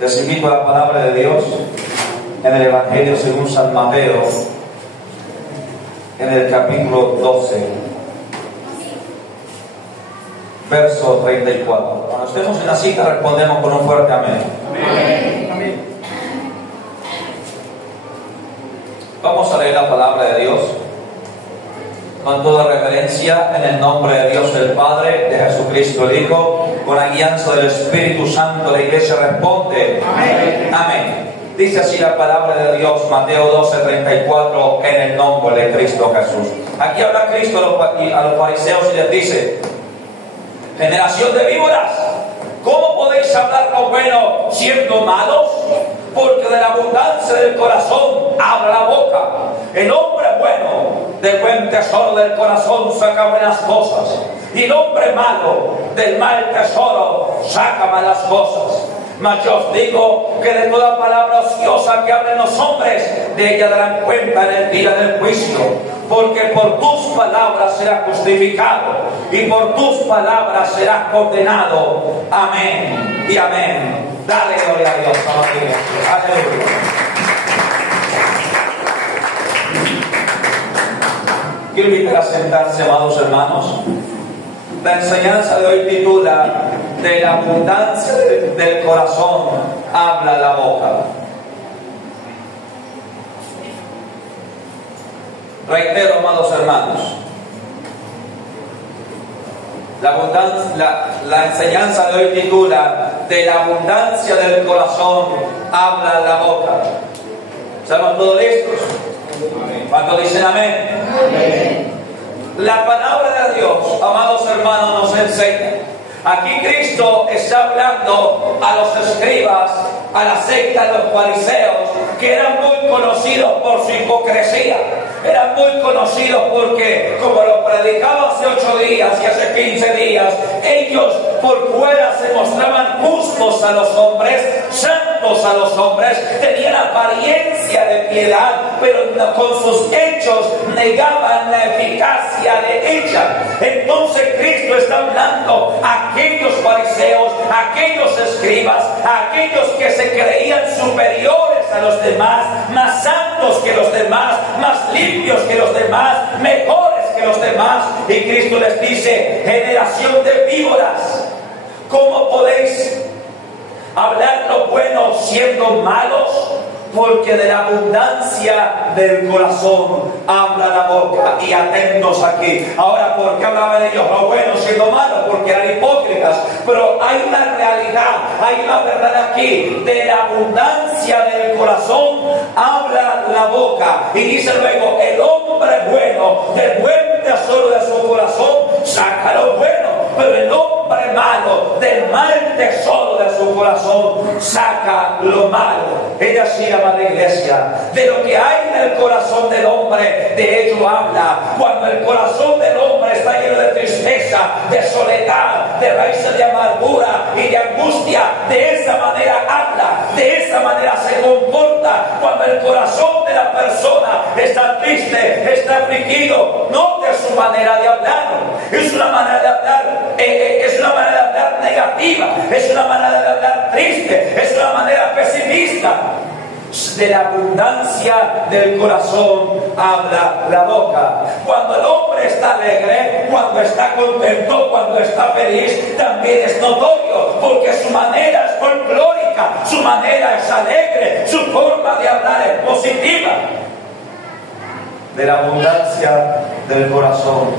Les invito a la palabra de Dios en el Evangelio según San Mateo, en el capítulo 12, verso 34. Cuando estemos en la cita respondemos con un fuerte amén. Amén. Amén. Vamos a leer la palabra de Dios con toda reverencia en el nombre de Dios el Padre, de Jesucristo el Hijo, con la guianza del Espíritu Santo. La iglesia responde Amén. Amén. Dice así la palabra de Dios, Mateo 12:34, en el nombre de Cristo Jesús. Aquí habla Cristo a los fariseos y les dice: generación de víboras, ¿cómo podéis hablar lo bueno siendo malos? Porque de la abundancia del corazón habla la boca. El hombre bueno del buen tesoro del corazón saca buenas cosas, y el hombre malo del mal tesoro saca malas cosas. Mas yo os digo que de toda palabra ociosa que hablen los hombres, de ella darán cuenta en el día del juicio. Porque por tus palabras serás justificado, y por tus palabras serás condenado. Amén y amén. Dale gloria a Dios, familia. Aleluya. Quiero invitar a sentarse, amados hermanos. La enseñanza de hoy titula: de la abundancia del corazón habla la boca. Reitero, amados hermanos, la enseñanza de hoy titula: de la abundancia del corazón habla la boca. ¿Estamos todos listos? ¿Cuántos dicen amén? Amén. La palabra de Dios, amados hermanos, nos enseña. Aquí Cristo está hablando a los escribas, a la secta de los fariseos, que eran muy conocidos por su hipocresía. Eran muy conocidos porque, como lo predicaba hace 8 días y hace 15 días, ellos por fuera se mostraban justos a los hombres, santos a los hombres, tenían apariencia de piedad, pero con sus hechos negaban la eficacia de ella. Entonces Cristo está hablando a aquellos fariseos, a aquellos escribas, a aquellos que se creían superiores a los demás, más santos que los demás, más limpios que los demás, mejores que los demás. Y Cristo les dice: generación de víboras, ¿cómo podéis hablar lo bueno siendo malos? Porque de la abundancia del corazón habla la boca. Y atentos aquí. Ahora, ¿por qué hablaban ellos lo bueno siendo malos? Porque eran hipócritas. Pero hay una realidad, hay una verdad aquí. De la abundancia del corazón habla la boca. Y dice luego: el hombre bueno del buen tesoro de su corazón saca lo bueno, pero el hombre malo del mal tesoro de su corazón saca lo malo. Es así, amada iglesia, de lo que hay en el corazón del hombre, de ello habla. Cuando el corazón del hombre está lleno de tristeza, de soledad, de raíces de amargura y de angustia, de esa manera habla, de esa manera se comporta. Cuando el corazón de la persona está triste, está afligido, note su manera de hablar. Es una manera de hablar, es una manera de hablar negativa, es una manera de hablar triste, es una manera pesimista. De la abundancia del corazón habla la boca. Cuando el hombre está alegre, cuando está contento, cuando está feliz, también es notorio, porque su manera es folclórica, su manera es alegre, su forma de hablar es positiva. De la abundancia del corazón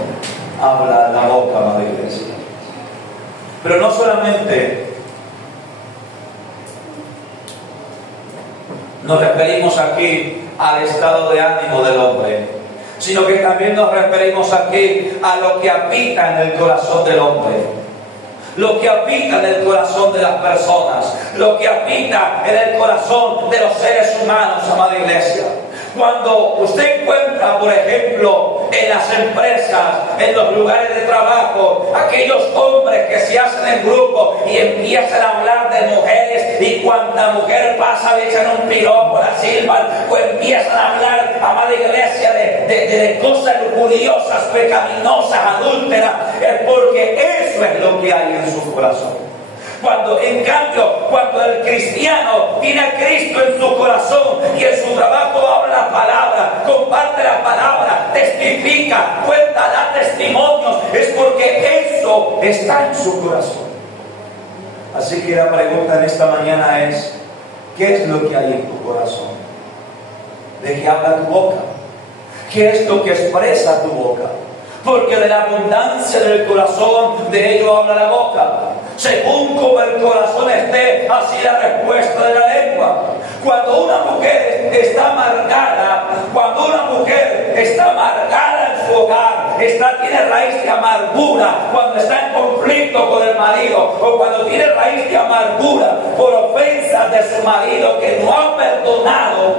habla la boca, madre iglesia. Pero no solamente nos referimos aquí al estado de ánimo del hombre, sino que también nos referimos aquí a lo que habita en el corazón del hombre, lo que habita en el corazón de las personas, lo que habita en el corazón de los seres humanos, amada iglesia. Cuando usted encuentra, por ejemplo, en las empresas, en los lugares de trabajo, aquellos hombres que se hacen en grupo y empiezan a hablar de mujeres, y cuanta mujer pasa le echan un piropo, la silban, o empiezan a hablar, amada iglesia, de cosas lujuriosas, pecaminosas, adúlteras, es porque eso es lo que hay en su corazón. En cambio, cuando el cristiano tiene a Cristo en su corazón y en su trabajo habla la palabra, comparte la palabra, testifica, cuenta, da testimonios, es porque eso está en su corazón. Así que la pregunta en esta mañana es: ¿qué es lo que hay en tu corazón? ¿De qué habla tu boca? ¿Qué es lo que expresa tu boca? Porque de la abundancia del corazón, de ello habla la boca. Según como el corazón esté, así la respuesta de la lengua. Cuando una mujer está amargada, en su hogar, tiene raíz de amargura, cuando está en conflicto con el marido, o cuando tiene raíz de amargura por ofensas de su marido que no ha perdonado,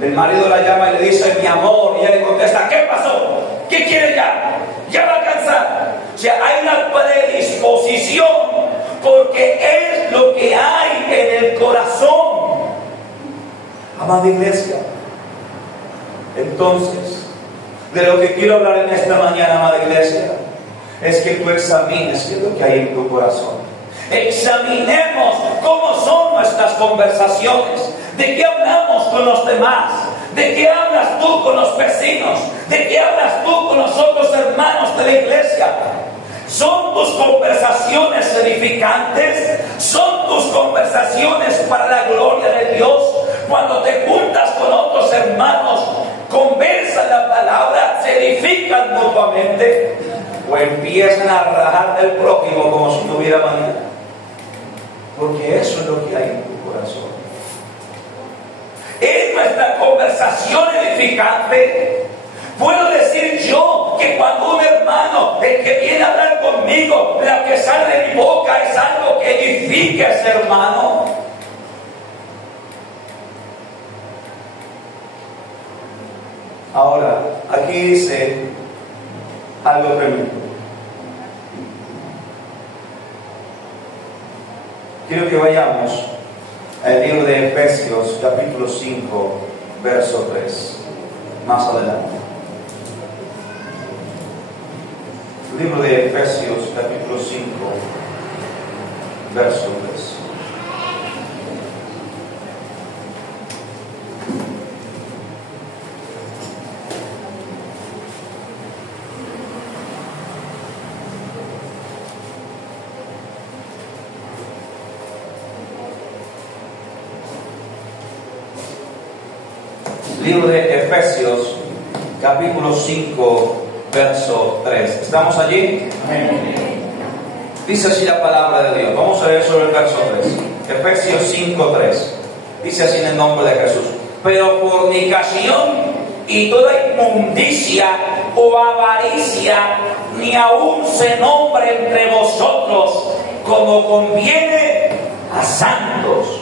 el marido la llama y le dice: mi amor, y ella le contesta: ¿qué pasó? ¿Qué quiere ya? Ya va a cansar. O sea, hay una predisposición, porque es lo que hay en el corazón. Amada iglesia, entonces, de lo que quiero hablar en esta mañana, amada iglesia, es que tú examines qué es lo que hay en tu corazón. Examinemos cómo son nuestras conversaciones, de qué hablamos con los demás, de qué hablas tú con los vecinos, de qué hablas tú con los otros hermanos de la iglesia. ¿Son tus conversaciones edificantes? ¿Son tus conversaciones para la gloria de Dios? Cuando te juntas con otros hermanos, conversan la palabra, se edifican mutuamente, o empiezan a rajar del prójimo como si no hubiera mañana. Porque eso es lo que hay en tu corazón. ¿Es nuestra conversación edificante? Puedo decir yo que cuando un hermano, el que viene a hablar conmigo, la que sale de mi boca es algo que edifique a ese hermano. Ahora, aquí dice algo tremendo. Quiero que vayamos al libro de Efesios, capítulo 5, verso 3. Más adelante. Libro de Efesios, capítulo 5, verso 3. Libro de Efesios, capítulo 5, verso 3. ¿Estamos allí? Amén. Dice así la palabra de Dios. Vamos a ver sobre el verso 3. Efesios 5, 3. Dice así en el nombre de Jesús: pero fornicación y toda inmundicia o avaricia ni aun se nombre entre vosotros, como conviene a santos.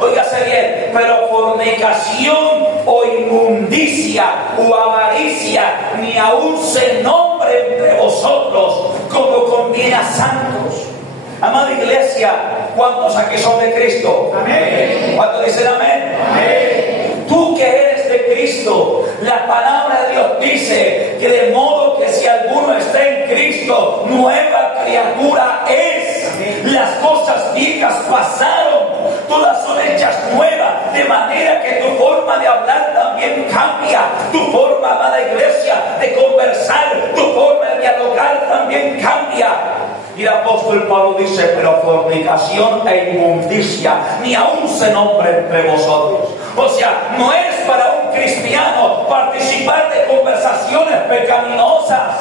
Óigase bien, pero fornicación o inmundicia o avaricia ni aun se nombre entre vosotros, como conviene a santos. Amada iglesia, ¿cuántos aquí son de Cristo? Amén. ¿Cuántos dicen amén? Amén. Tú que eres de Cristo, la palabra de Dios dice que de modo que si alguno está en Cristo, nueva criatura es. Amén. Las cosas viejas pasaron, todas son hechas nuevas, de manera que tu forma de hablar también cambia, tu forma, amada iglesia, de conversar, tu forma de dialogar también cambia. Y el apóstol Pablo dice: pero fornicación e inmundicia ni aun se nombre entre vosotros. O sea, no es para un cristiano participar de conversaciones pecaminosas.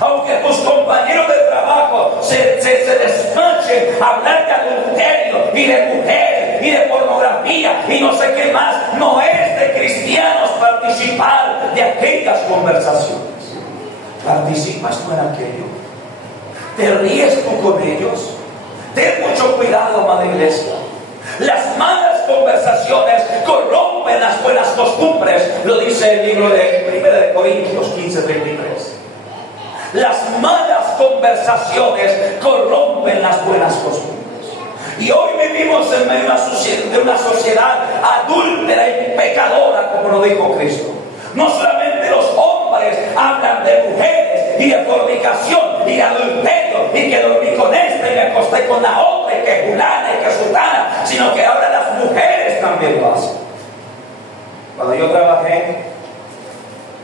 Aunque tus compañeros de trabajo se despachen a hablar de adulterio y de mujeres y de pornografía y no sé qué más, no es de cristianos participar de aquellas conversaciones. Participas tú en aquello. ¿Te ríes tú con ellos? Ten mucho cuidado, amada iglesia. Las malas conversaciones corrompen las buenas costumbres. Lo dice el libro de 1 de Corintios 15:33. Las malas conversaciones corrompen las buenas costumbres. Y hoy vivimos en medio de una sociedad adúltera y pecadora, como lo dijo Cristo. No solamente los hombres hablan de mujeres, y de fornicación y de adulterio, y que dormí con esta y me acosté con la otra, y que fulana y que sutana, sino que ahora las mujeres también lo hacen. Cuando yo trabajé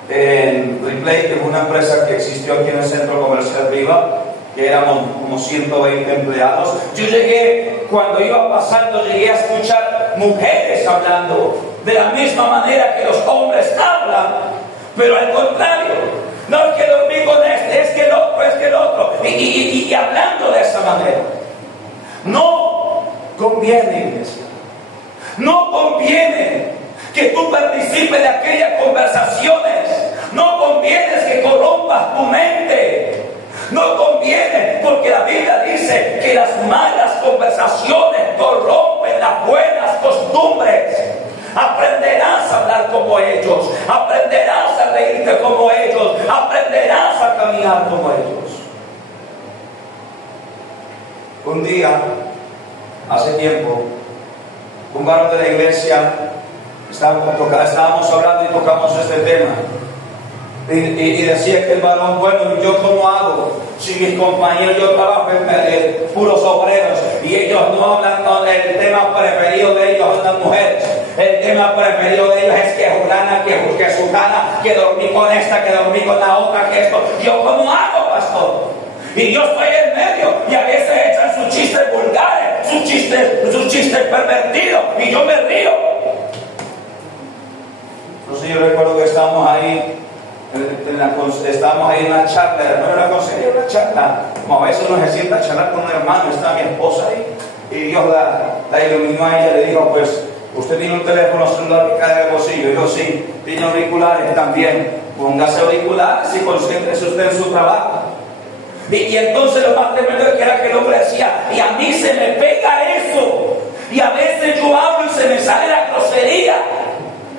en Replay, que es una empresa que existió aquí en el Centro Comercial Viva, que éramos como 120 empleados, yo llegué, cuando iba pasando, llegué a escuchar mujeres hablando de la misma manera que los hombres hablan, pero al contrario. No es que dormí con este, es que el otro, es que el otro, y hablando de esa manera. No conviene, iglesia. No conviene que tú participes de aquellas conversaciones. No conviene que corrompas tu mente. No conviene, porque la Biblia dice que las malas conversaciones corrompen las buenas costumbres. Aprenderás a hablar como ellos, aprenderás a reírte como ellos, aprenderás a caminar como ellos. Un día, hace tiempo, un varón de la iglesia, estábamos hablando y tocamos este tema. Y decía que el varón, bueno, ¿yo cómo hago? Si mis compañeros, yo trabajo en puros obreros y ellos no hablan, el tema preferido de ellos son las mujeres. El tema preferido de ellos es que fulana, que sutana, que dormí con esta, que dormí con la otra, que esto. ¿Yo cómo hago, pastor? Y yo estoy en medio y a veces echan sus chistes vulgares, sus chistes pervertidos y yo me río. Entonces yo recuerdo que estábamos ahí en una charla, no era consejería, una charla. Como a veces uno se sienta a charlar con un hermano, está mi esposa ahí, y Dios la iluminó a ella, le dijo, pues, usted tiene un teléfono celular que cae del bolsillo. Y yo, sí, tiene auriculares también, póngase auriculares y concéntrese usted en su trabajo. Y entonces lo más tremendo era que el hombre decía, y a mí se me pega eso, y a veces yo hablo y se me sale la grosería.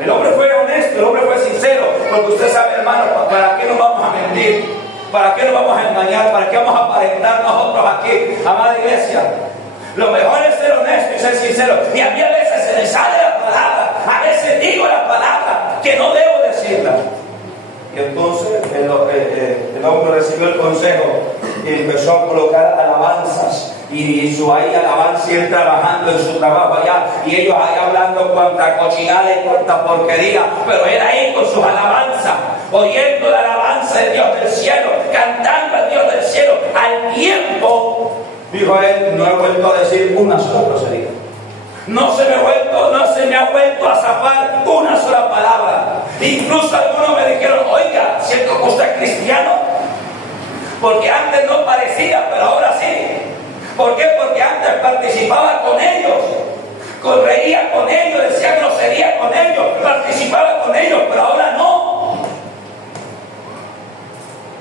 El hombre fue honesto, el hombre fue sincero, porque usted sabe, hermano, ¿para qué nos vamos a mentir? ¿Para qué nos vamos a engañar? ¿Para qué vamos a aparentar nosotros aquí, amada iglesia? Lo mejor es ser honesto y ser sincero. Y a mí a veces se me sale la palabra, a veces digo la palabra que no debo decirla. Y entonces el hombre recibió el consejo y empezó a colocar alabanzas. Y su ahí alabanza, y él trabajando en su trabajo allá, y ellos ahí hablando cuanta cochinada y cuanta porquería, pero él ahí con sus alabanzas, oyendo la alabanza de Dios del cielo, cantando al Dios del cielo. Al tiempo, dijo él, no he vuelto a decir una sola grosería. No se me ha vuelto a zafar una sola palabra. Incluso algunos me dijeron, oiga, ¿siento que usted es cristiano? Porque antes no parecía, pero ahora sí. ¿Por qué? Porque antes participaba con ellos, reía con ellos, decía grosería con ellos, participaba con ellos, pero ahora no.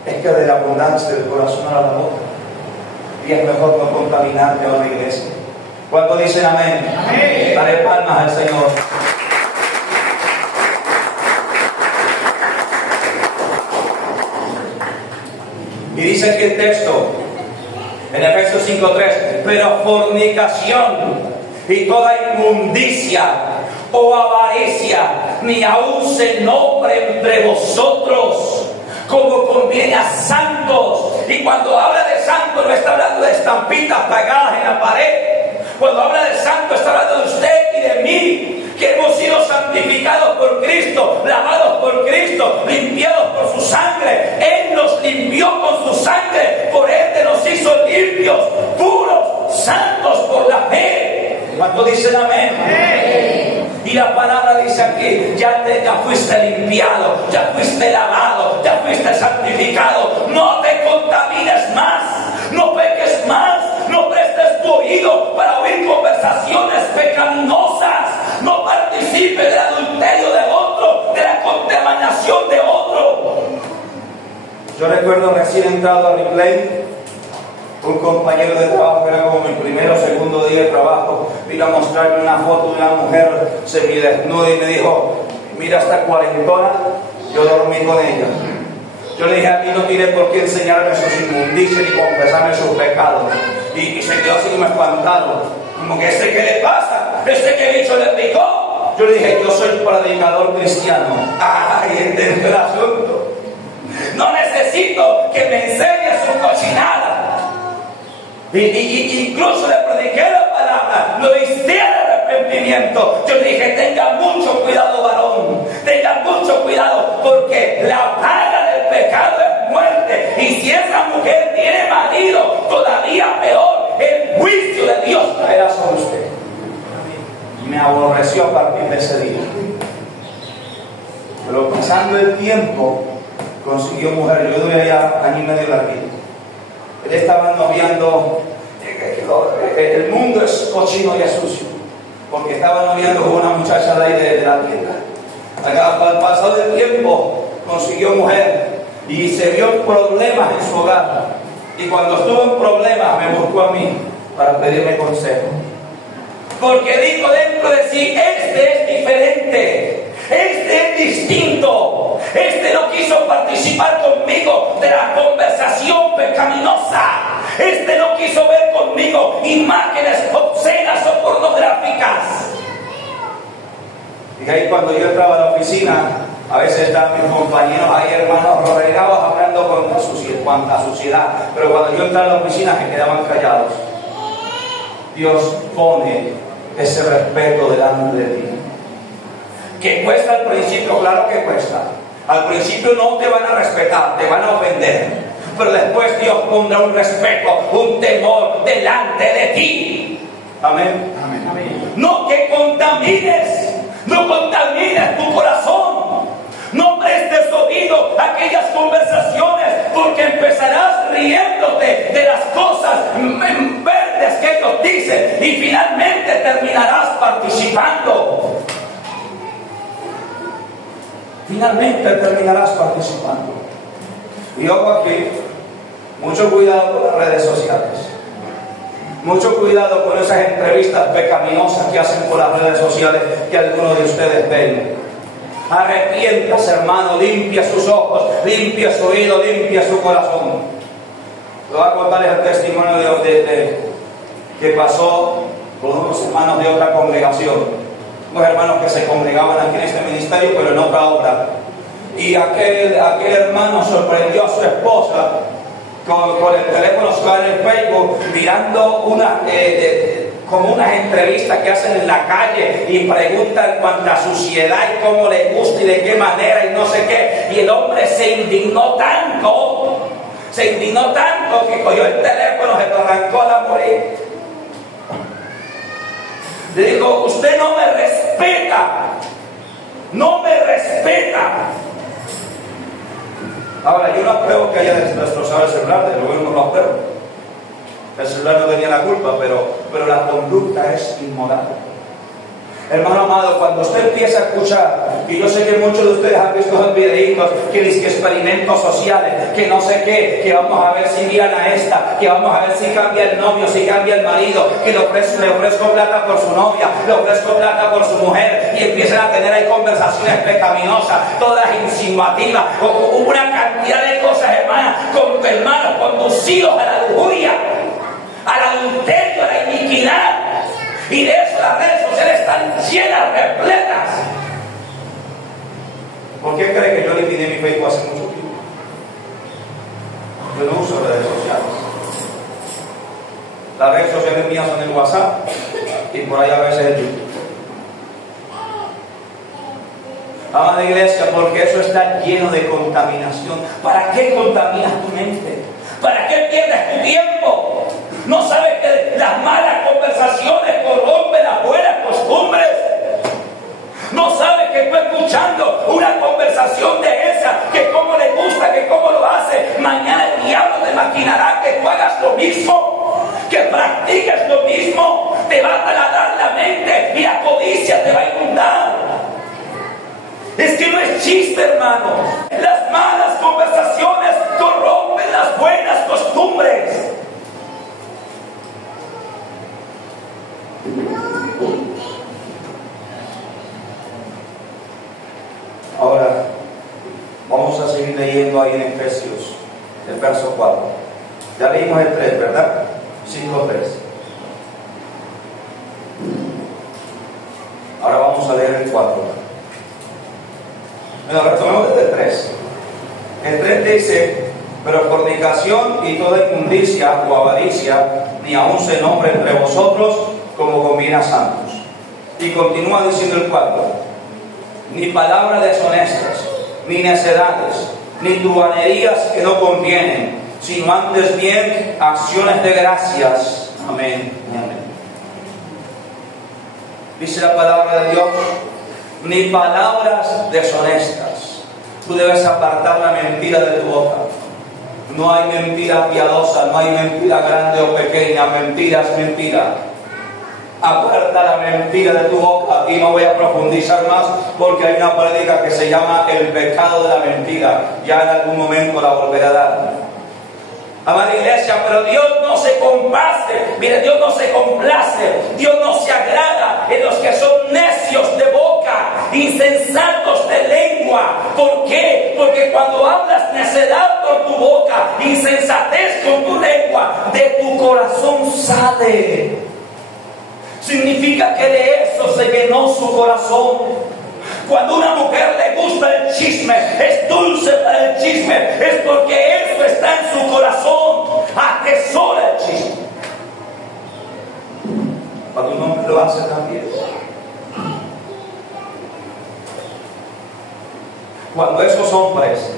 Es que de la abundancia del corazón a la boca, y es mejor no contaminarte a la iglesia. ¿Cuántos dicen amén? Amén. Dale palmas al Señor. Y dice aquí el texto, en Efesios 5:3, pero fornicación y toda inmundicia o avaricia, ni aun se nombre entre vosotros, como conviene a santos. Y cuando habla de santos no está hablando de estampitas pegadas en la pared. Cuando habla de santo está hablando de usted y de mí, que hemos sido santificados por Cristo, lavados por Cristo, limpiados por su sangre. Él nos limpió con su sangre, por ende nos hizo limpios, puros, santos por la fe. ¿Cuántos dicen amén? Amén. Y la palabra dice aquí, ya fuiste limpiado, ya fuiste lavado, ya fuiste santificado. No te contamines más, no peques más, no prestes tu oído para oír conversaciones pecaminosas, no participes del adulterio de otro, de la contaminación de otro. Yo recuerdo recién entrado a Replay, un compañero de trabajo, era como mi primero o segundo día de trabajo, vino a mostrarme una foto de una mujer semidesnuda y me dijo, mira esta cuarentona, yo dormí con ella. Yo le dije, a mí no tiene por qué enseñarme sus inmundicias ni confesarme sus pecados. Y se quedó así como espantado, como que ¿qué le pasa? ¿Qué bicho le picó? Yo le dije, yo soy predicador cristiano. ¡Ay, entendió el asunto! No necesito que me enseñe su cochinada. Incluso le prediqué la palabra, lo insté al arrepentimiento. Yo dije, tenga mucho cuidado, varón, tenga mucho cuidado, porque la paga del pecado es muerte. Y si esa mujer tiene marido, todavía peor, el juicio de Dios caerá sobre usted. Y me aborreció a partir de ese día. Pero pasando el tiempo, consiguió mujer. Yo duré ya año y medio larguito. Él estaba noviando. El mundo es cochino y es sucio, porque estaba noviando con una muchacha de ahí de la tienda. Al pasar del tiempo consiguió mujer y se vio problemas en su hogar. Y cuando estuvo en problemas me buscó a mí para pedirme consejo. Porque dijo dentro de sí, este es diferente, este es distinto, este no quiso participar conmigo de la conversación pecaminosa, este no quiso ver conmigo imágenes obscenas o pornográficas. Y ahí cuando yo entraba a la oficina, a veces estaban mis compañeros ahí, hermanos, regados hablando con cuanta suciedad, pero cuando yo entraba a la oficina se quedaban callados. Dios pone ese respeto delante de ti. Que cuesta al principio, claro que cuesta. Al principio no te van a respetar, te van a ofender. Pero después Dios pondrá un respeto, un temor delante de ti. Amén. Amén. Amén. No que contamines, no contamines tu corazón. No prestes oído a aquellas conversaciones, porque empezarás riéndote de las cosas verdes que ellos dicen y finalmente terminarás participando. Finalmente terminarás participando. Y ojo aquí, mucho cuidado con las redes sociales. Mucho cuidado con esas entrevistas pecaminosas que hacen por las redes sociales que algunos de ustedes ven. Arrepiéntase, hermano, limpia sus ojos, limpia su oído, limpia su corazón. Voy a contarles el testimonio que pasó con unos hermanos de otra congregación. Unos hermanos que se congregaban aquí en este ministerio, pero en otra obra. Y aquel hermano sorprendió a su esposa con el teléfono celular en el Facebook, mirando como unas entrevistas que hacen en la calle y preguntan cuánta suciedad y cómo le gusta y de qué manera y no sé qué. Y el hombre se indignó tanto que cogió el teléfono, se lo arrancó a la morir. Le dijo, usted no me respeta, no me respeta. Ahora, yo no apruebo que haya destrozado el celular, de luego no lo apruebo. El celular no tenía la culpa, pero la conducta es inmoral. Hermano amado, cuando usted empieza a escuchar, y yo sé que muchos de ustedes han visto esos videitos que dicen que experimentos sociales, que no sé qué, que vamos a ver si miran a esta, que vamos a ver si cambia el novio, si cambia el marido, que le ofrezco plata por su novia, le ofrezco plata por su mujer, y empiezan a tener ahí conversaciones pecaminosas, todas insinuativas, una cantidad de cosas, hermanos, conducidos a la lujuria, al adulterio, a la iniquidad. Y de eso las redes sociales están llenas, repletas. ¿Por qué cree que yo eliminé mi Facebook hace mucho tiempo? Yo no uso redes sociales. Las redes sociales mías son el WhatsApp y por ahí a veces el YouTube. Amada iglesia, porque eso está lleno de contaminación. ¿Para qué contaminas tu mente? ¿Para qué pierdes tu tiempo? ¿No sabes que las malas conversaciones corrompen las buenas costumbres? ¿No sabes que tú escuchando una conversación de esa, que cómo le gusta, que cómo lo hace, mañana el diablo te maquinará que tú hagas lo mismo, que practiques lo mismo, te va a taladrar la mente y la codicia te va a inundar? Es que no es chiste, hermano. Las malas conversaciones corrompen las buenas costumbres. Ahora, vamos a seguir leyendo ahí en Efesios, el verso 4. Ya leímos el 3, ¿verdad? 5:3. Ahora vamos a leer el 4. Bueno, retomemos desde el 3. El 3 dice: pero fornicación y toda inmundicia o avaricia, ni aun se nombre entre vosotros como conviene a santos. Y continúa diciendo el 4: ni palabras deshonestas, ni necedades, ni truhanerías que no convienen, sino antes bien acciones de gracias. Amén y amén. Dice la palabra de Dios: ni palabras deshonestas. Tú debes apartar la mentira de tu boca. No hay mentira piadosa, no hay mentira grande o pequeña. Mentira es mentira. Aparta la mentira de tu boca. Y no voy a profundizar más porque hay una prédica que se llama El pecado de la mentira. Ya en algún momento la volveré a dar. Amada iglesia, pero Dios no se complace. Mire, Dios no se complace. Dios no se agrada en los que son necios de boca, insensatos de lengua. ¿Por qué? Porque cuando hablas necedad por tu boca, insensatez con tu lengua, de tu corazón sale. Significa que de eso se llenó su corazón. Cuando a una mujer le gusta el chisme, es dulce para el chisme, es porque eso está en su corazón. Atesora el chisme. Cuando un hombre lo hace también. Cuando esos hombres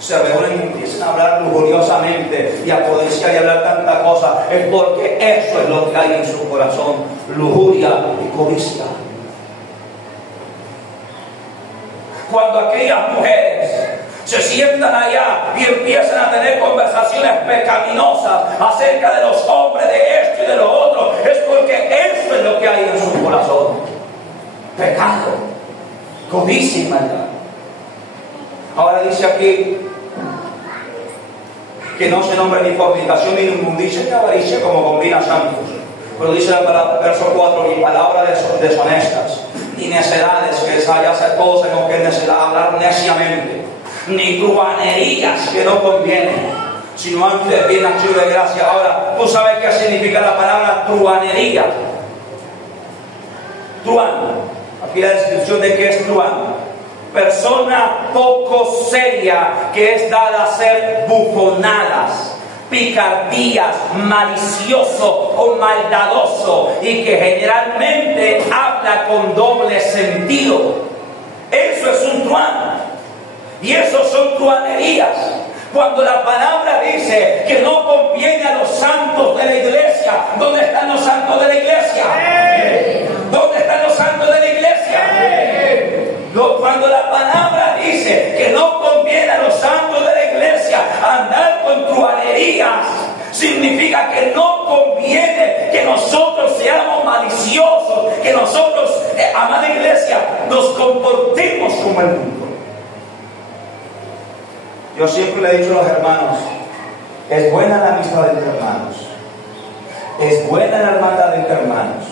se reúnen y empiezan a hablar lujuriosamente y a codiciar y a hablar tanta cosa, es porque eso es lo que hay en su corazón: lujuria y codicia. Cuando aquellas mujeres se sientan allá y empiezan a tener conversaciones pecaminosas acerca de los hombres, de esto y de lo otro, es porque eso es lo que hay en su corazón: pecado, codicia y maldad. Ahora dice aquí que no se nombre ni fornicación, ni inmundicia, ni avaricia como conviene santos. Pero dice el verso 4: ni palabras deshonestas, ni necedades, que ya se todo se que es necedad, hablar neciamente, ni truhanerías que no convienen, sino antes bien acción de gracia. Ahora, ¿tú sabes qué significa la palabra truhanería? Truán. Aquí la descripción de qué es truán: persona poco seria que es dada a hacer bufonadas, picardías, malicioso o maldadoso, y que generalmente habla con doble sentido. Eso es un truán. Y eso son truhanerías. Cuando la palabra dice que no conviene a los santos de la iglesia, ¿dónde están los santos de la iglesia? ¿Dónde están los santos de la iglesia? Cuando la palabra dice que no conviene a los santos de la iglesia andar con truhanerías, significa que no conviene que nosotros seamos maliciosos, que nosotros, amada iglesia, nos comportemos como el mundo. Yo siempre le he dicho a los hermanos: es buena la amistad entre hermanos, es buena la hermandad entre hermanos,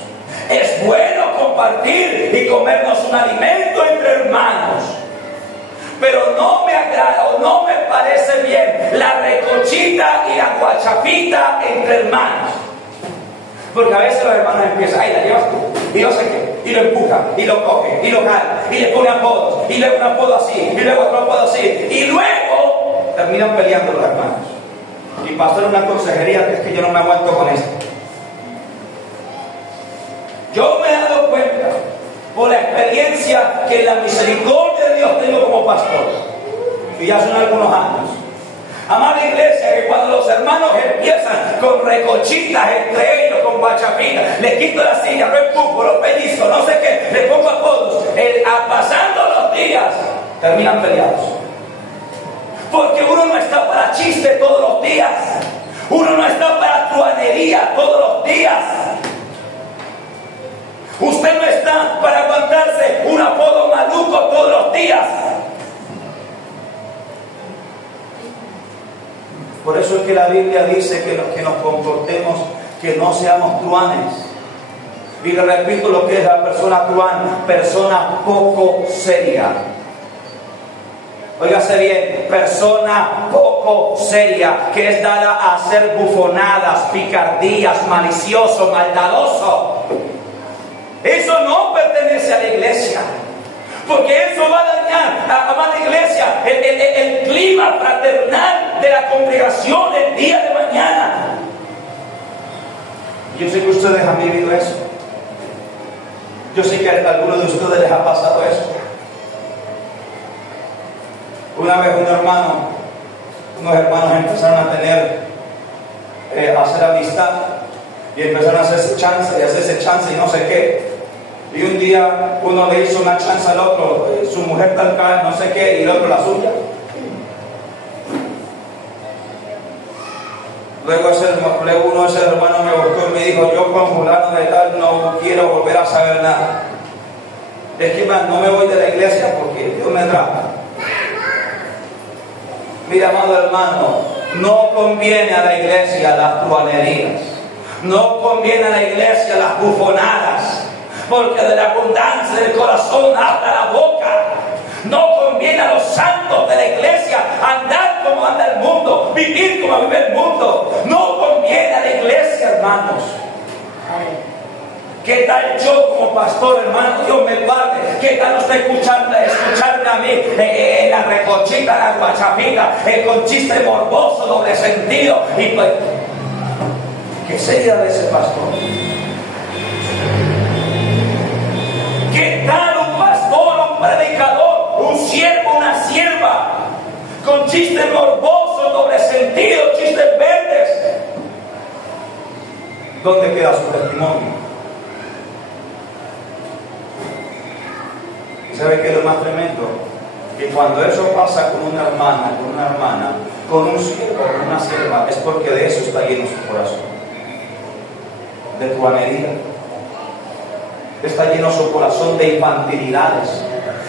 es bueno compartir y comernos un alimento entre hermanos, pero no me agrada o no me parece bien la recochita y la guachafita entre hermanos. Porque a veces los hermanos empiezan: ay, la llevas tú, y no sé qué, y lo empuja, y lo coge, y lo jala, y le pone apodos, y luego un apodo así, y luego otro apodo así, y luego terminan peleando los hermanos. Y pastor, una consejería que es que yo no me aguanto con esto. Yo me he dado cuenta por la experiencia que la misericordia de Dios tengo como pastor, y ya son algunos años. Amada iglesia, que cuando los hermanos empiezan con recochitas entre ellos, con guachapitas, le quito la silla, lo empujo, lo pellizco, no sé qué, le pongo apodos, pasando los días, terminan peleados. Porque uno no está para chiste todos los días, uno no está para truhanería todos los días. Usted no está para aguantarse un apodo maluco todos los días. Por eso es que la Biblia dice que nos comportemos, que no seamos truanes. Y le repito lo que es la persona truán: persona poco seria. Óigase bien, persona poco seria, que es dada a hacer bufonadas, picardías, malicioso, maldadoso. Eso no pertenece a la iglesia. Porque eso va a dañar, amada iglesia, el clima fraternal de la congregación el día de mañana. Yo sé que ustedes han vivido eso. Yo sé que a algunos de ustedes les ha pasado eso. Una vez unos hermanos empezaron a a hacer amistad y empezaron a hacerse chance y no sé qué. Y un día uno le hizo una chance al otro, su mujer tal cual, no sé qué, y el otro la suya. Luego uno de esos hermanos me buscó y me dijo: yo con fulano de tal no quiero volver a saber nada. Es que no me voy de la iglesia porque Dios me trata. Mira, amado hermano, no conviene a la iglesia las truanerías, no conviene a la iglesia las bufonadas, porque de la abundancia del corazón habla la boca. No conviene a los santos de la iglesia andar como anda el mundo, vivir como vive el mundo. No conviene a la iglesia, hermanos. ¿Qué tal yo como pastor, hermano? Dios me guarde. ¿Qué tal usted escucharme a mí en la recochita, en la guachapita, con chiste morboso, doble sentido? Y pues, ¿qué sería de ese pastor? ¿Qué tal un pastor, un predicador, un siervo, una sierva, con chistes morbosos, doble sentido, chistes verdes? ¿Dónde queda su testimonio? ¿Sabe qué es lo más tremendo? Que cuando eso pasa con una hermana, con un siervo, con una sierva, es porque de eso está lleno su corazón. De truanería. Está lleno su corazón de infantilidades.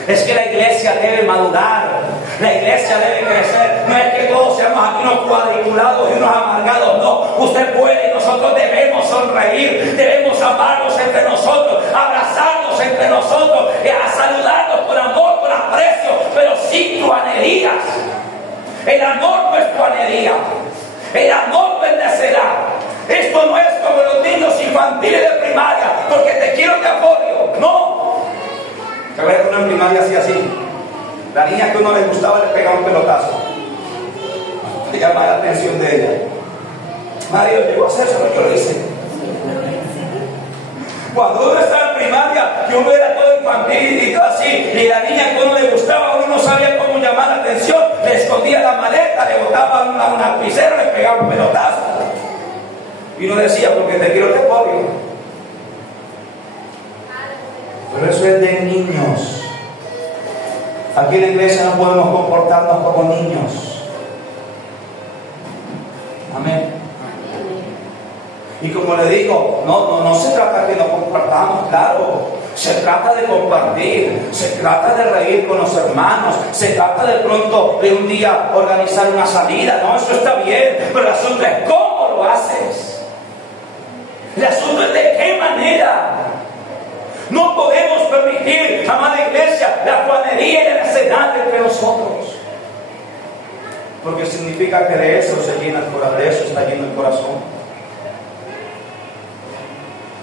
Es que la iglesia debe madurar, la iglesia debe crecer. No es que todos seamos aquí unos cuadriculados y unos amargados, no. Usted puede y nosotros debemos sonreír, debemos amarnos entre nosotros, abrazarnos entre nosotros, a saludarnos con amor, con aprecio, pero sin truanerías. El amor no es truanería, el amor bendecerá. Esto no es como los niños infantiles de primaria, porque te quiero, te apoyo. No. ¿Sabes que una en primaria hacía así? La niña que uno le gustaba le pegaba un pelotazo. Le llamaba la atención de ella. Mario llegó a hacer eso, yo lo hice. Cuando uno estaba en primaria, que uno era todo infantil y todo así, y la niña que uno le gustaba, uno no sabía cómo llamar la atención, le escondía la maleta, le botaba un lapicero, le pegaba un pelotazo. Y uno decía: porque te quiero, te apoyo. Pero eso es de niños. Aquí en la iglesia no podemos comportarnos como niños. Amén. Y como le digo, no se trata de que nos compartamos, claro. Se trata de compartir, se trata de reír con los hermanos, se trata de pronto de un día organizar una salida. No, eso está bien, pero el asunto es cómo lo haces. El asunto es de qué manera. No podemos permitir, amada iglesia, la truanería y la necedad entre nosotros. Porque significa que de eso se llena el corazón, de eso está lleno el corazón.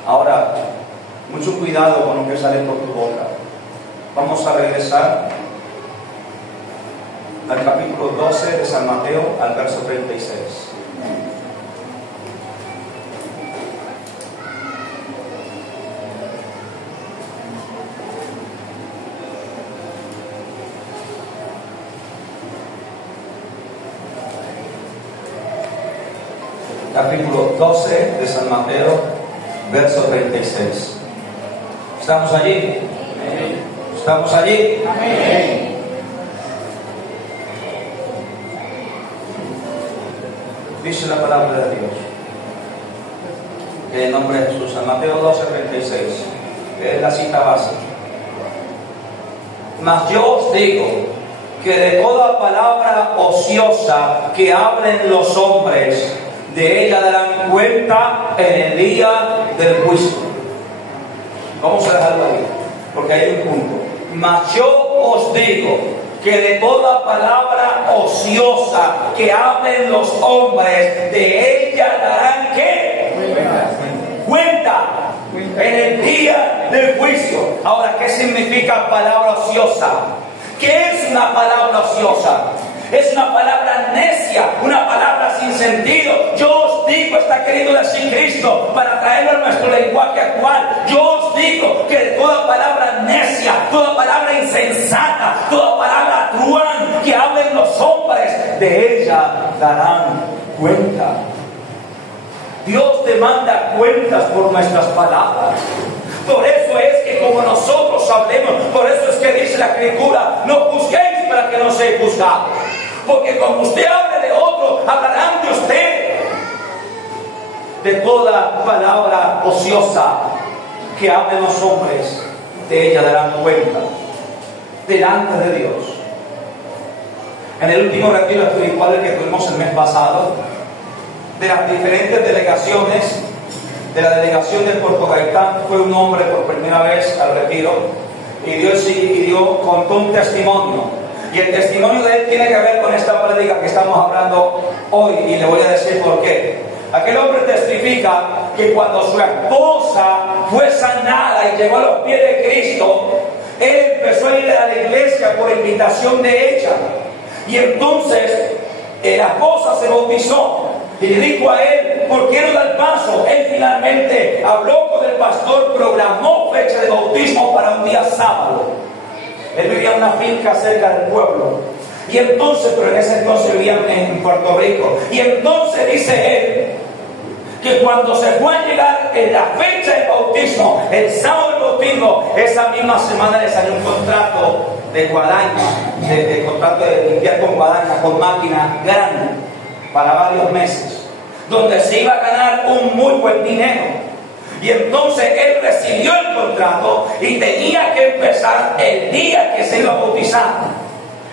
Ahora, mucho cuidado con lo que sale por tu boca. Vamos a regresar al capítulo 12 de San Mateo, al verso 36. Capítulo 12 de San Mateo, verso 36. ¿Estamos allí? Amén. ¿Estamos allí? Amén. Dice la palabra de Dios, en el nombre de Jesús, San Mateo 12, 36, que es la cita básica. Mas yo os digo que de toda palabra ociosa que hablen los hombres, de ella darán cuenta en el día del juicio. Vamos a dejarlo ahí, porque hay un punto. Mas yo os digo que de toda palabra ociosa que hablen los hombres, de ella darán ¿qué? Cuenta en el día del juicio. Ahora, ¿qué significa significa palabra ociosa. ¿Qué es una palabra ociosa? Es una palabra necia, una palabra sin sentido. Yo os digo, está queriendo decir Cristo, para traerlo a nuestro lenguaje actual. Yo os digo que toda palabra necia, toda palabra insensata, toda palabra truán que hablen los hombres, de ella darán cuenta. Dios demanda cuentas por nuestras palabras. Por eso es que como nosotros hablemos, por eso es que dice la Escritura, no juzguéis para que no seáis juzgados. Porque como usted hable de otro, hablarán de usted. De toda palabra ociosa que hablen los hombres, de ella darán cuenta delante de Dios. En el último retiro espiritual que tuvimos el mes pasado, de las diferentes delegaciones, de la delegación de Puerto Gaitán, fue un hombre por primera vez al retiro y contó un testimonio. Y el testimonio de él tiene que ver con esta prédica que estamos hablando hoy, y le voy a decir por qué. Aquel hombre testifica que cuando su esposa fue sanada y llegó a los pies de Cristo, él empezó a ir a la iglesia por invitación de ella. Y entonces la esposa se bautizó y le dijo a él, ¿por qué no da el paso? Él finalmente habló con el pastor, programó fecha de bautismo para un día sábado. Él vivía en una finca cerca del pueblo. Y entonces, pero en ese entonces vivía en Puerto Rico. Y entonces dice él que cuando se fue a llegar en la fecha del bautismo, el sábado del bautismo, esa misma semana le salió un contrato de guadaña, de contrato de limpiar con guadaña, con máquina grande, para varios meses, donde se iba a ganar un muy buen dinero. Y entonces él recibió el contrato y tenía que empezar el día que se iba a bautizar.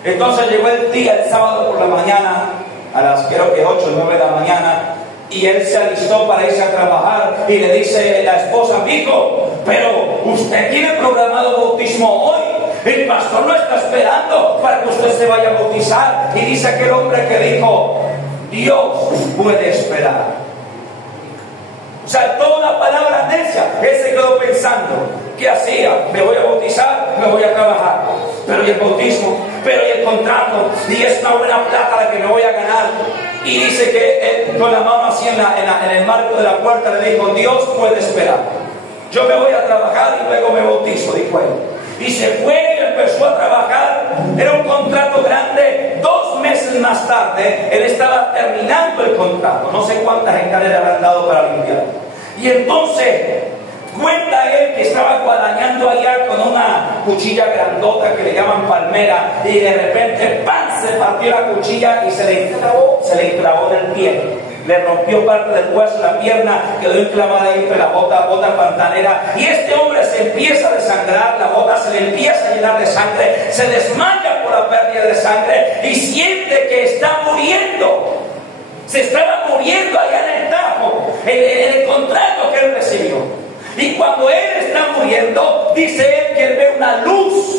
Entonces llegó el día, el sábado por la mañana, a las creo que 8 o 9 de la mañana, y él se alistó para irse a trabajar y le dice la esposa, amigo, pero usted tiene programado bautismo hoy. El pastor no está esperando para que usted se vaya a bautizar. Y dice aquel hombre que dijo, Dios puede esperar. O sea, toda una palabra necia. Él se quedó pensando, ¿qué hacía? Me voy a bautizar, me voy a trabajar. Pero y el bautismo, pero y el contrato, y es una buena plata la que me voy a ganar. Y dice que él, con la mano así en el marco de la puerta, le dijo, Dios puede esperar. Yo me voy a trabajar y luego me bautizo, dijo él. Y se fue y empezó a trabajar. Era un contrato grande. 2 meses más tarde, él estaba terminando el contrato. No sé cuántas hectáreas le habrán dado para limpiar. Y entonces, cuenta él que estaba guadañando allá con una cuchilla grandota que le llaman palmera. Y de repente, ¡pam!, se partió la cuchilla y se le enclavó en el pie. Le rompió parte del hueso, la pierna quedó enclavada ahí entre la bota pantanera. Y este hombre se empieza a desangrar, la bota se le empieza a llenar de sangre, se desmaya por la pérdida de sangre y siente que está muriendo. Se estaba muriendo allá en el Tajo, en el contrato que él recibió. Y cuando él está muriendo, dice él que él ve una luz.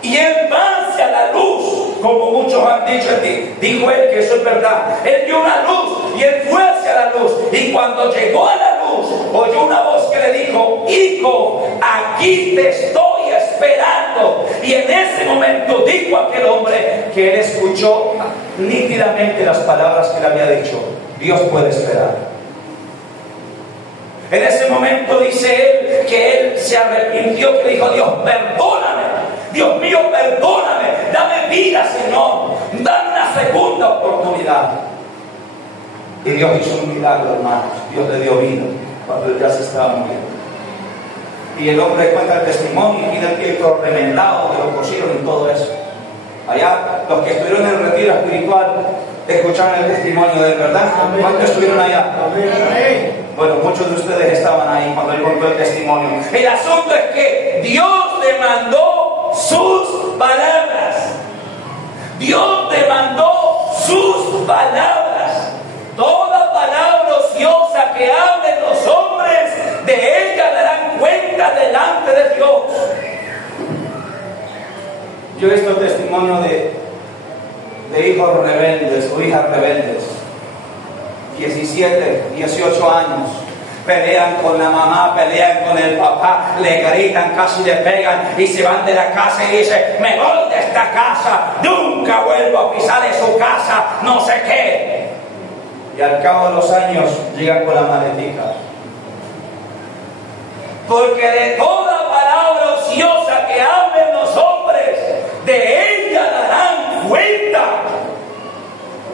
Y él va hacia la luz, como muchos han dicho aquí. Dijo él que eso es verdad. Él vio una luz y él fue hacia la luz. Y cuando llegó a la luz, oyó una voz que le dijo, hijo, aquí te estoy esperando. Y en ese momento dijo aquel hombre que él escuchó nítidamente las palabras que le había dicho. Dios puede esperar. En ese momento dice él que él se arrepintió, que dijo, Dios, perdóname. Dios mío, perdóname, dame vida, Señor, dame una segunda oportunidad. Y Dios hizo un milagro, hermanos. Dios le dio vida cuando él ya se estaba muriendo. Y el hombre cuenta el testimonio y tiene el pie todo remendado, que lo cosieron y todo eso. Allá, los que estuvieron en el retiro espiritual, escucharon el testimonio de verdad. ¿Cuántos estuvieron allá? Bueno, muchos de ustedes estaban ahí cuando él contó el testimonio. El asunto es que Dios le mandó sus palabras. Dios te mandó sus palabras. Toda palabra ociosa que hablen los hombres, de ella darán cuenta delante de Dios. Yo he visto testimonio de hijos rebeldes o hijas rebeldes, 17, 18 años, Pelean con la mamá, pelean con el papá, le gritan, casi le pegan y se van de la casa y dicen: me voy de esta casa, nunca vuelvo a pisar en su casa, no sé qué. Y al cabo de los años llegan con la maletica. Porque de toda palabra ociosa que hablen los hombres, de ella darán cuenta.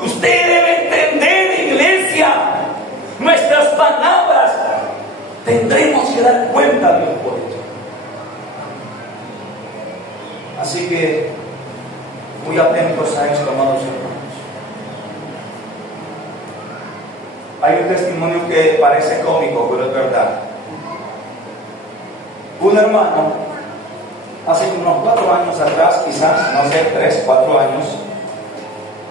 Usted debe entender, iglesia, nuestras palabras tendremos que dar cuenta de un pueblo. Así que muy atentos a esto, amados hermanos. Hay un testimonio que parece cómico, pero es verdad. Un hermano, hace unos 4 años atrás, quizás, no sé, 3, 4 años,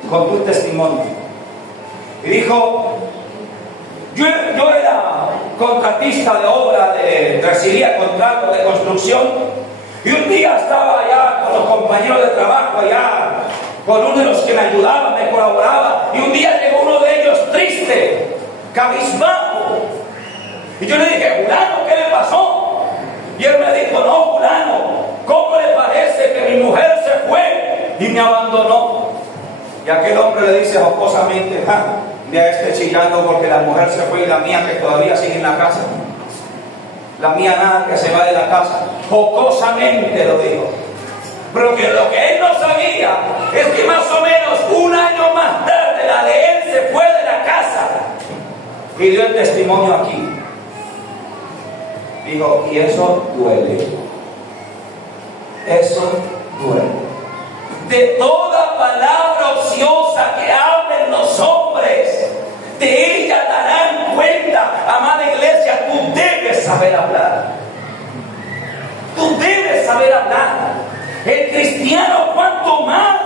contó un testimonio y dijo: yo era contratista de obra, recibía contrato de construcción, y un día estaba allá con los compañeros de trabajo, allá con uno de los que me ayudaba, me colaboraba, y un día llegó uno de ellos triste, cabizbajo, y yo le dije: fulano, ¿qué le pasó? Y él me dijo: no, fulano, ¿cómo le parece que mi mujer se fue y me abandonó? Y aquel hombre le dice jocosamente: ya esté chillando porque la mujer se fue y la mía que todavía sigue en la casa. La mía nada que se va de la casa. Jocosamente lo dijo. Pero que lo que él no sabía es que más o menos un año más tarde la de él se fue de la casa y dio el testimonio aquí. Dijo: y eso duele. Eso duele. De toda palabra ociosa que hablen los hombres, de ella darán cuenta. Amada iglesia, tú debes saber hablar. Tú debes saber hablar. El cristiano, ¿cuánto más?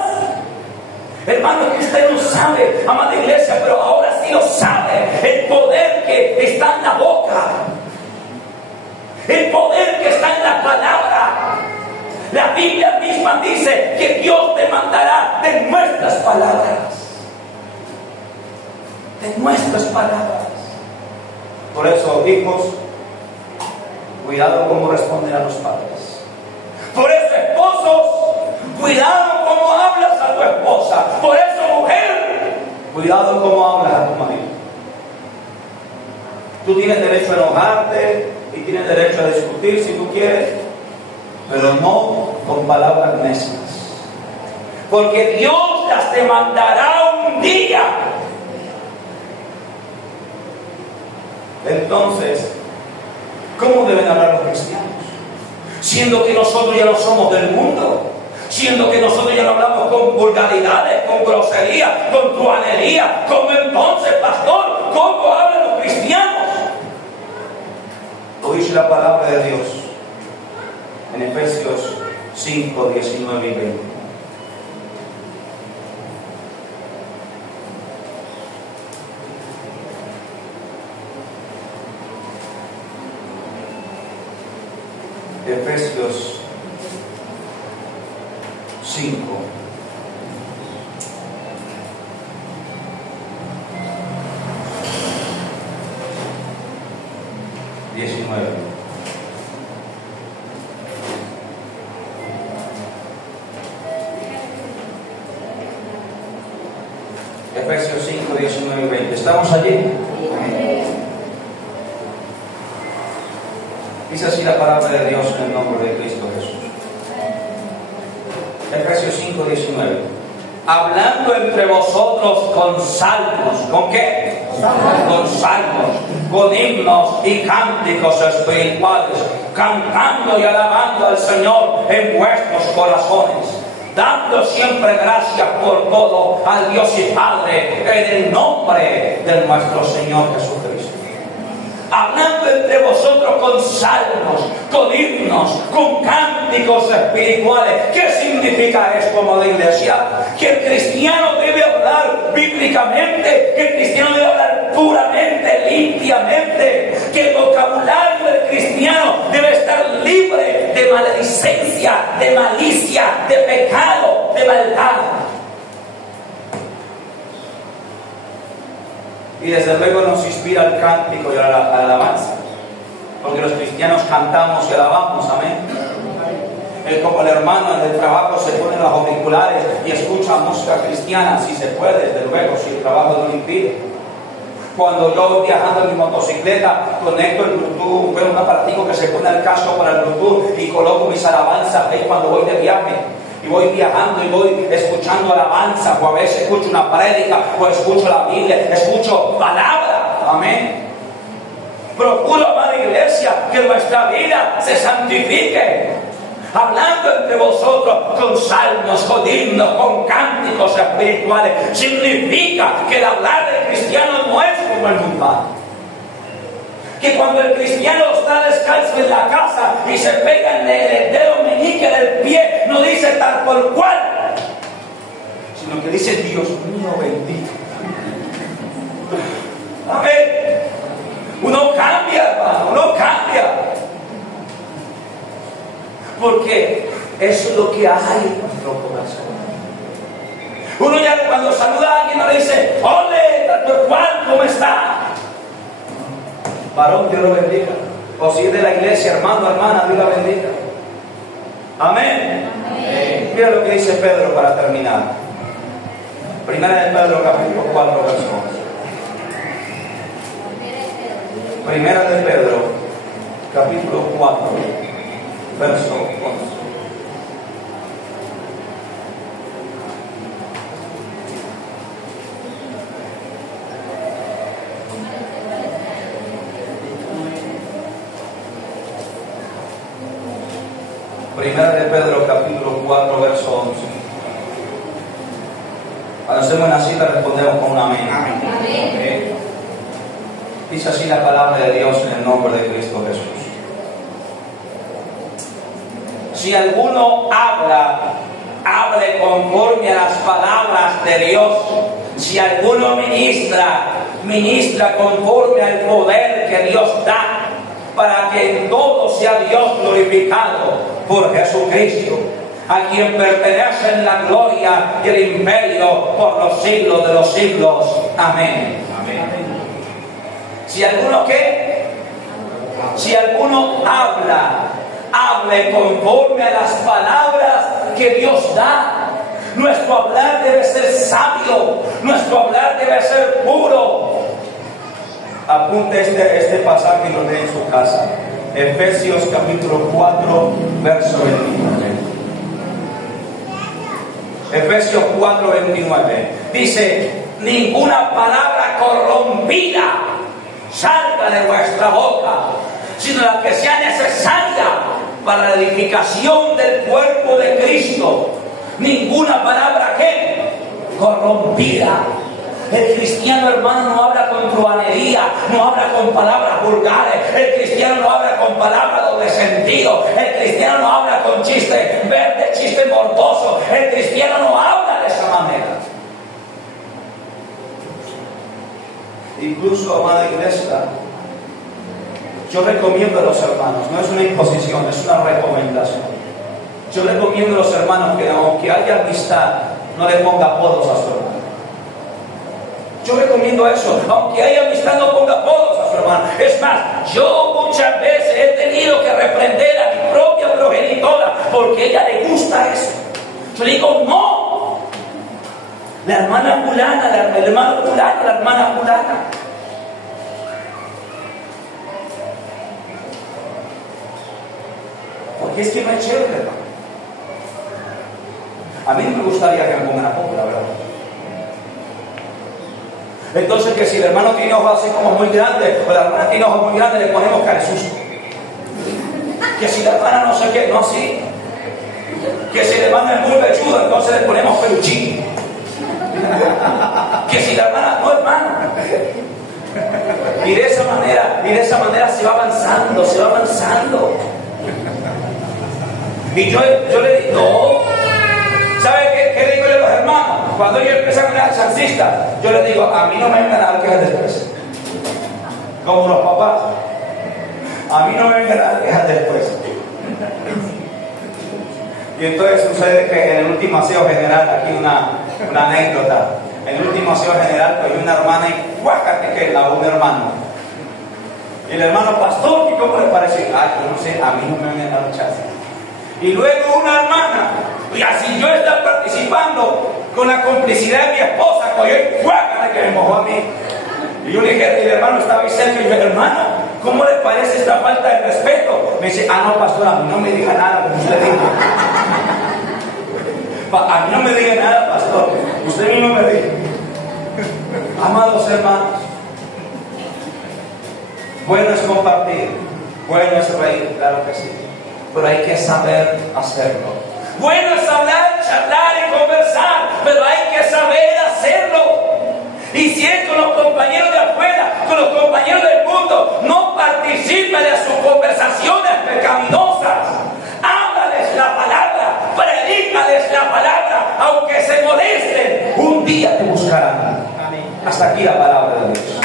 Hermano, que usted no sabe, amada iglesia, pero ahora sí lo sabe. El poder que está en la boca. El poder que está en la palabra. La Biblia misma dice que Dios demandará de nuestras palabras. De nuestras palabras. Por eso, hijos, cuidado cómo responden a los padres. Por eso, esposos, cuidado cómo hablas a tu esposa. Por eso, mujer, cuidado cómo hablas a tu marido. Tú tienes derecho a enojarte y tienes derecho a discutir si tú quieres, pero no con palabras necias, porque Dios las demandará un día. Entonces, ¿cómo deben hablar los cristianos? Siendo que nosotros ya no somos del mundo, siendo que nosotros ya no hablamos con vulgaridades, con grosería, con truanería. ¿Cómo entonces, pastor? ¿Cómo hablan los cristianos? Oíste la palabra de Dios en Efesios 5, 19 y 20. Efesios 5. Efesios 5, 19 y 20. ¿Estamos allí? Dice así la palabra de Dios en el nombre de Cristo Jesús. Efesios 5, 19. Hablando entre vosotros con salmos. ¿Con qué? Con salmos, con himnos y cánticos espirituales, cantando y alabando al Señor en vuestros corazones, dando siempre gracias por todo al Dios y Padre en el nombre de nuestro Señor Jesucristo. Hablando entre vosotros con salmos, con himnos, con cánticos espirituales. ¿Qué significa esto, amada iglesia? Que el cristiano debe hablar bíblicamente, que el cristiano debe hablar puramente, limpiamente, que el vocabulario del cristiano debe estar libre de maledicencia, de malicia, de pecado, de maldad. Y desde luego nos inspira el cántico y la alabanza. Porque los cristianos cantamos y alabamos, amén. Como el hermano en el trabajo se pone los auriculares y escucha música cristiana, si se puede, desde luego, si el trabajo no lo impide. Cuando yo voy viajando en mi motocicleta, conecto el Bluetooth, veo un aparatico que se pone el casco para el Bluetooth y coloco mis alabanzas ahí cuando voy de viaje. Y voy viajando y voy escuchando alabanza, o a veces escucho una prédica, o escucho la Biblia, escucho palabra, amén. Procuro, amada iglesia, que nuestra vida se santifique, hablando entre vosotros con salmos, con himnos, con cánticos espirituales. Significa que el hablar del cristiano no es como el mundano. Que cuando el cristiano está descalzo en la casa y se pega en el dedo meñique del pie, no dice tal por cual, sino que dice: Dios mío bendito. Amén. Uno cambia, hermano, uno cambia. Porque eso es lo que hay en nuestro corazón. Uno ya cuando saluda a alguien no le dice: ¡Ole, tal por cual, ¿cómo está? Varón, Dios lo bendiga. O si es de la iglesia, hermano, hermana, Dios la bendiga. Amén. Amén. Mira lo que dice Pedro para terminar. Primera de Pedro, capítulo 4, verso 11. Primera de Pedro, capítulo 4, verso 11. Primera de Pedro, capítulo 4, verso 11. Cuando hacemos una cita respondemos con un amén. Amén. Dice así la palabra de Dios en el nombre de Cristo Jesús. Si alguno habla, hable conforme a las palabras de Dios. Si alguno ministra conforme al poder que Dios da, para que en todo sea Dios glorificado por Jesucristo, a quien pertenecen la gloria y el imperio por los siglos de los siglos. Amén. Amén. Si alguno si alguno hable conforme a las palabras que Dios da. Nuestro hablar debe ser sabio, nuestro hablar debe ser puro. Apunte este pasaje y lo lee en su casa. Efesios capítulo 4, verso 29. Efesios 4, 29. Dice: ninguna palabra corrompida salga de vuestra boca, sino la que sea necesaria para la edificación del cuerpo de Cristo. Ninguna palabra corrompida. El cristiano, hermano, no habla con truhanería, no habla con palabras vulgares. El cristiano no habla con palabras doble sentido. El cristiano no habla con chiste verde, chiste morboso. El cristiano no habla de esa manera. Incluso, amada iglesia, yo recomiendo a los hermanos, no es una imposición, es una recomendación. Yo recomiendo a los hermanos que aunque haya amistad, no le ponga apodos a su hermano. Yo recomiendo eso, aunque haya amistad, no ponga apodos a su hermano. Es más, yo muchas veces he tenido que reprender a mi propia progenitora porque a ella le gusta eso. Yo le digo: no, la hermana fulana, el hermano fulano, la hermana fulana. Porque es que no es chévere, hermano. A mí no me gustaría que me pongan apodo, la verdad. Entonces, que si el hermano tiene ojos así como muy grandes, o la hermana tiene ojos muy grandes, le ponemos caresusto. Que si la hermana no sé qué, no así. Que si el hermano es muy pechudo, entonces le ponemos peluchín. Que si la hermana, no, hermano. Y de esa manera se va avanzando, se va avanzando. Y yo le digo: no. ¿Sabe qué digo yo a los hermanos? Cuando ellos empiezan con las chancistas, yo les digo: a mí no me vengan a dar quejas después. Como los papás. A mí no me vengan a dar quejas después. Y entonces sucede que en el último aseo general, aquí una anécdota. En el último aseo general cayó una hermana y guácate que a un hermano. Y el hermano, pastor, ¿y cómo le parece? Ay, yo no sé, a mí no me van a dar chance. Y luego una hermana, y así yo estaba participando con la complicidad de mi esposa, cogió y guácate que me mojó a mí. Y yo le dije, el hermano estaba ahí cerca, y yo dije, hermano, ¿cómo le parece esta falta de respeto? Me dice, no, pastor, a mí no me diga nada, como usted dijo. A mí no me diga nada, pastor, usted mismo me dijo. Amados hermanos, bueno es compartir, bueno es reír, claro que sí, pero hay que saber hacerlo. Bueno es hablar, charlar y conversar, pero hay que saber hacerlo. Y si es con los compañeros de afuera, con los compañeros del mundo, no participe de sus conversaciones pecaminosas. Háblales la palabra, predícales la palabra, aunque se molesten, un día te buscarán. Hasta aquí la palabra de Dios.